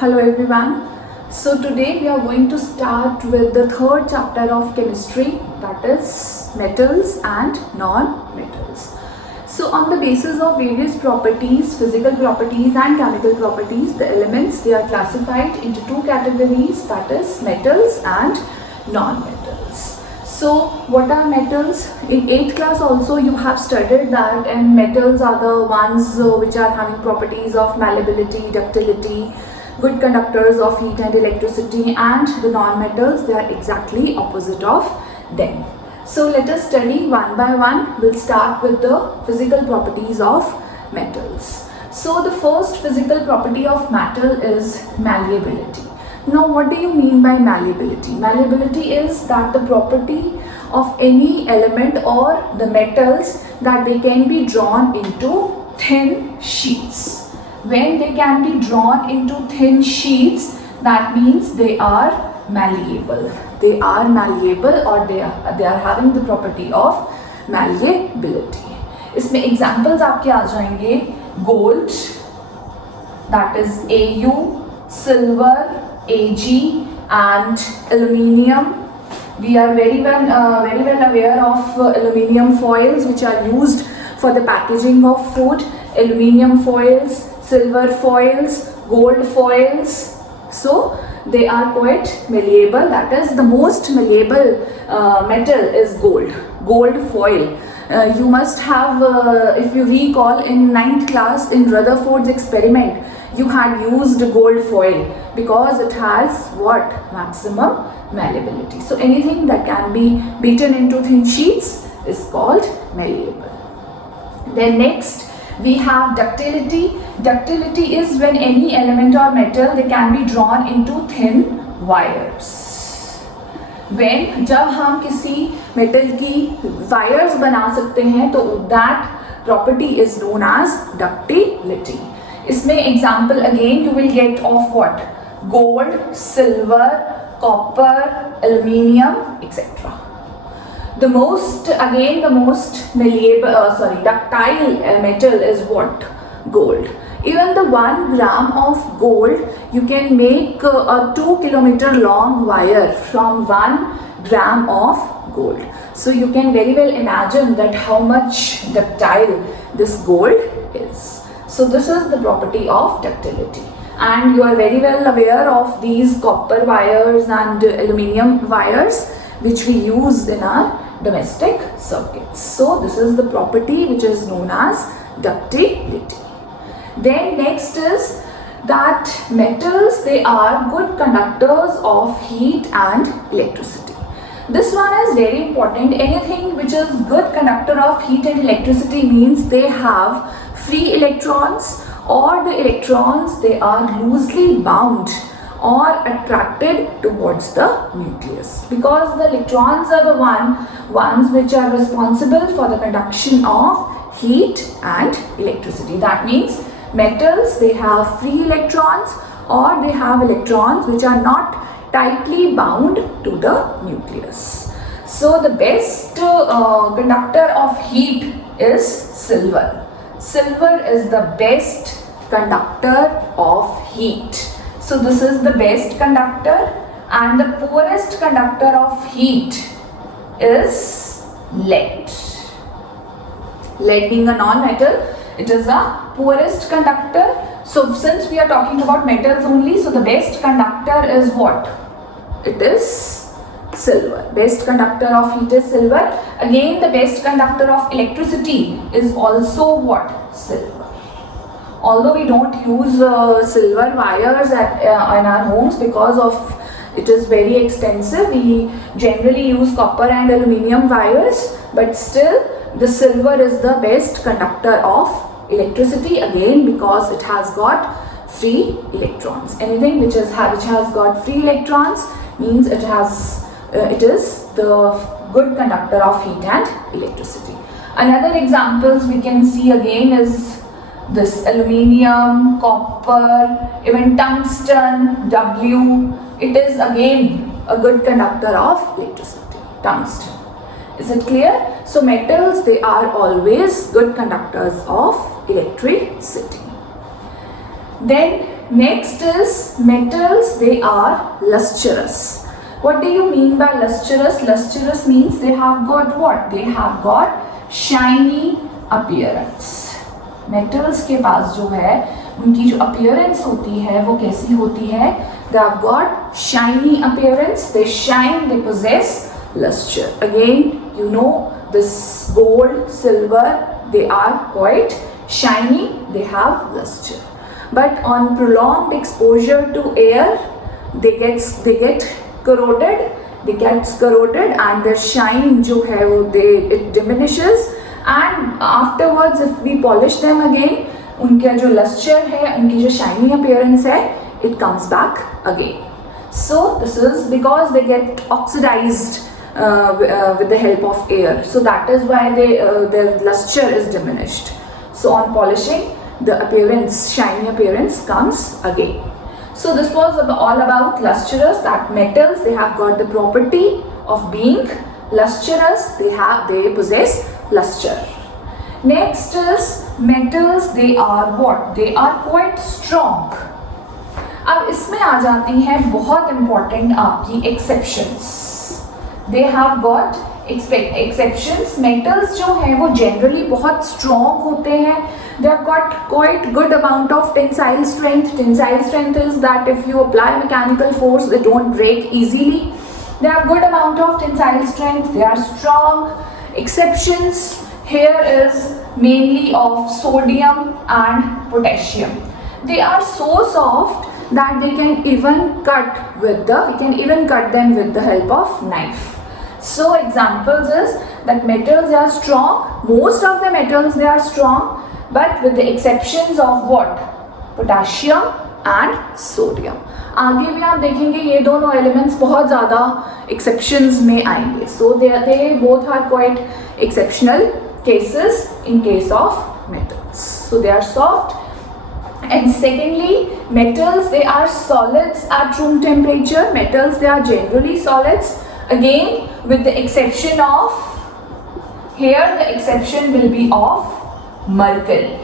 Hello everyone. So today we are going to start with the third chapter of chemistry, that is metals and non-metals. So on the basis of various properties, physical properties and chemical properties, the elements, they are classified into two categories, that is metals and non-metals. So what are metals? In 8th class also you have studied that, and metals are the ones which are having properties of malleability, ductility, good conductors of heat and electricity, and the non-metals, they are exactly opposite of them. So let us study one by one. We'll start with the physical properties of metals. So the first physical property of metal is malleability. Now what do you mean by malleability? Malleability is that the property of any element or the metals that they can be drawn into thin sheets. When they can be drawn into thin sheets, that means they are malleable. They are malleable, or they are having the property of malleability. इसमें examples आपके आ जाएंगे gold, that is Au, silver, Ag, and aluminium. We are very well aware of aluminium foils which are used for the packaging of food. Aluminium foils, silver foils, gold foils. So they are quite malleable. That is, the most malleable metal is gold. Gold foil. You must have, if you recall, in 9th class in Rutherford's experiment, you had used gold foil because it has what? Maximum malleability. So anything that can be beaten into thin sheets is called malleable. Then next we have ductility. Ductility is when any element or metal, they can be drawn into thin wires. When जब हम किसी metal की wires बना सकते हैं, तो that property is known as ductility. इसमें example again you will get of what? Gold, silver, copper, aluminium, etc. The most malleable, ductile metal is what? Gold. Even the 1 gram of gold, you can make a 2 kilometer long wire from 1 gram of gold. So you can very well imagine that how much ductile this gold is. So this is the property of ductility. And you are very well aware of these copper wires and aluminium wires which we use in our domestic circuits. So this is the property which is known as ductility. Then next is that metals, they are good conductors of heat and electricity. This one is very important. Anything which is good conductor of heat and electricity means they have free electrons, or the electrons, they are loosely bound or attracted towards the nucleus, because the electrons are the ones which are responsible for the conduction of heat and electricity. That means metals, they have free electrons, or they have electrons which are not tightly bound to the nucleus. So the best conductor of heat is silver. Silver is the best conductor of heat. So this is the best conductor, and the poorest conductor of heat is lead. Lead being a non-metal, it is the poorest conductor. So since we are talking about metals only, so the best conductor is what? It is silver. Best conductor of heat is silver. Again, the best conductor of electricity is also what? Silver. Although we don't use silver wires in our homes because of it is very expensive, we generally use copper and aluminium wires, but still the silver is the best conductor of electricity, again because it has got free electrons. Anything which has got free electrons means it is the good conductor of heat and electricity. Another examples we can see again is this aluminium, copper, even tungsten, W. It is again a good conductor of electricity, tungsten. Is it clear? So metals, they are always good conductors of electricity. Then next is metals, they are lustrous. What do you mean by lustrous? Lustrous means they have got what? They have got shiny appearance. Metals के पास जो है उनकी जो appearance होती है वो कैसी होती है? They have got shiny appearance, they shine, they possess luster. Again, you know this gold, silver, they are quite shiny, they have luster. But on prolonged exposure to air, they get corroded, and their shine जो है वो it diminishes, and afterwards if we polish them again, उनका जो luster है, उनकी जो shiny appearance है, it comes back again. So this is because they get oxidized with the help of air. So that is why their luster is diminished. So on polishing, the appearance, shiny appearance comes again. So this was all about lustrous, that metals, they have got the property of being lustrous, they possess luster. Next is metals, they are what? They are quite strong. अब इसमें आ जाती हैं बहुत important आपकी exceptions. They have got exceptions. Metals जो हैं वो generally बहुत strong होते हैं. They have got quite good amount of tensile strength. Tensile strength is that if you apply mechanical force, they don't break easily. They have good amount of tensile strength. They are strong. Exceptions here is mainly of sodium and potassium. They are so soft that we can even cut them with the help of knife. So examples is that metals are strong. Most of the metals they are strong, but with the exceptions of what? Potassium and sodium. आगे भी आप देखेंगे ये दोनों elements बहुत ज़्यादा exceptions में आएंगे. So they both are quite exceptional cases in case of metals. So they are soft. And secondly, metals, they are solids at room temperature. Metals, they are generally solids. Again, with the exception of, here the exception will be of mercury.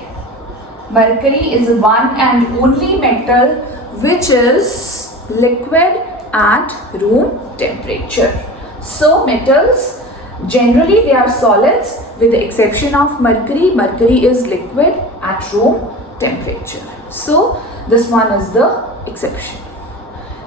Mercury is one and only metal which is liquid at room temperature. So metals, generally they are solids with the exception of mercury. Mercury is liquid at room temperature. So this one is the exception.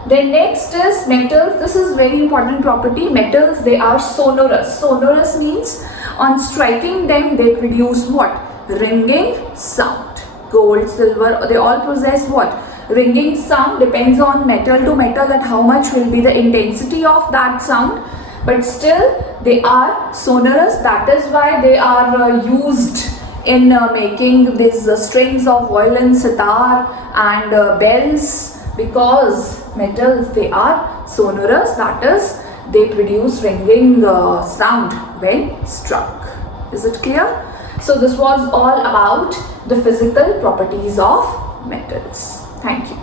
Then next is metals. This is very important property. Metals, they are sonorous. Sonorous means on striking them they produce what? Ringing sound. Gold, silver, they all possess what? Ringing sound. Depends on metal to metal that how much will be the intensity of that sound. But still they are sonorous. That is why they are used in making these strings of violin, sitar and bells, because metals, they are sonorous, that is they produce ringing sound when struck. Is it clear? So this was all about the physical properties of metals. Thank you.